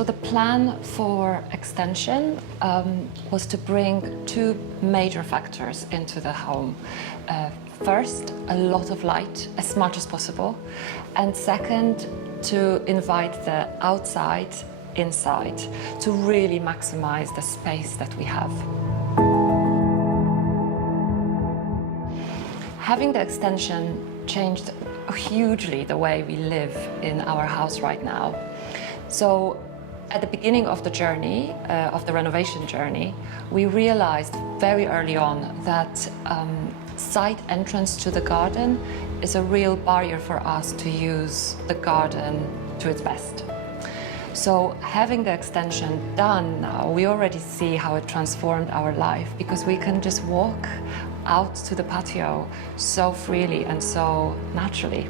So the plan for extension was to bring two major factors into the home. First, a lot of light, as much as possible. And second, to invite the outside inside, to really maximize the space that we have. Having the extension changed hugely the way we live in our house right now. So at the beginning of the journey, of the renovation journey, we realized very early on that side entrance to the garden is a real barrier for us to use the garden to its best. So having the extension done now, we already see how it transformed our life, because we can just walk out to the patio so freely and so naturally.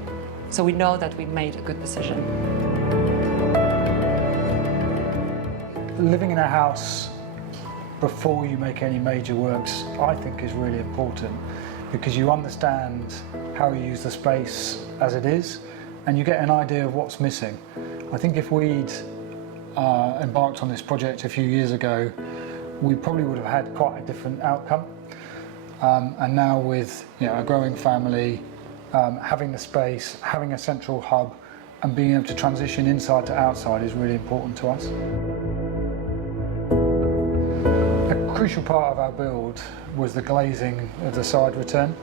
So we know that we made a good decision. Living in a house before you make any major works, I think, is really important, because you understand how you use the space as it is and you get an idea of what's missing. I think if we'd embarked on this project a few years ago, we probably would have had quite a different outcome. And now with a growing family, having the space, having a central hub and being able to transition inside to outside is really important to us. A crucial part of our build was the glazing of the side return.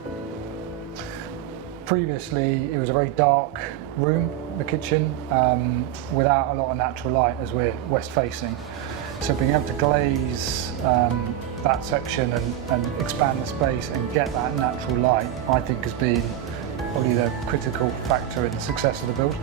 Previously, it was a very dark room, the kitchen, without a lot of natural light as we're west facing. So being able to glaze that section and expand the space and get that natural light, I think, has been probably the critical factor in the success of the build.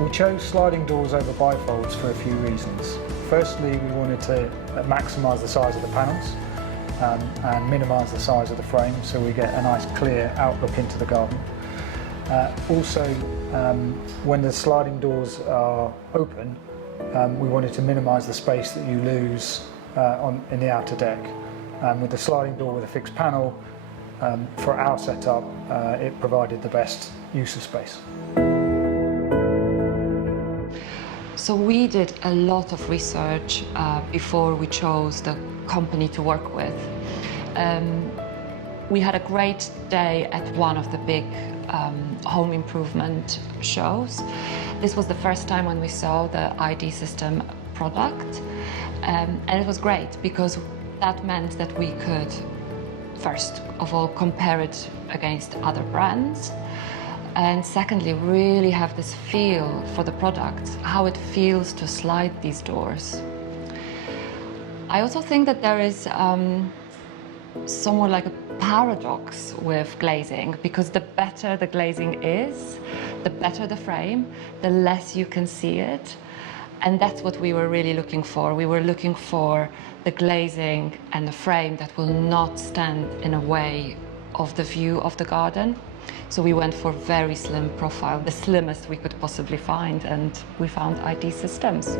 We chose sliding doors over bifolds for a few reasons. Firstly, we wanted to maximise the size of the panels and minimise the size of the frame, so we get a nice clear outlook into the garden. Also, when the sliding doors are open, we wanted to minimise the space that you lose in the outer deck. With the sliding door with a fixed panel, for our setup, it provided the best use of space. So we did a lot of research before we chose the company to work with. We had a great day at one of the big home improvement shows. This was the first time when we saw the IDSystems product, and it was great because that meant that we could, first of all, compare it against other brands, and secondly, really have this feel for the product, how it feels to slide these doors. I also think that there is somewhat like a paradox with glazing, because the better the glazing is, the better the frame, the less you can see it. And that's what we were really looking for. We were looking for the glazing and the frame that will not stand in a way of the view of the garden. So we went for very slim profile, the slimmest we could possibly find, and we found IDSystems.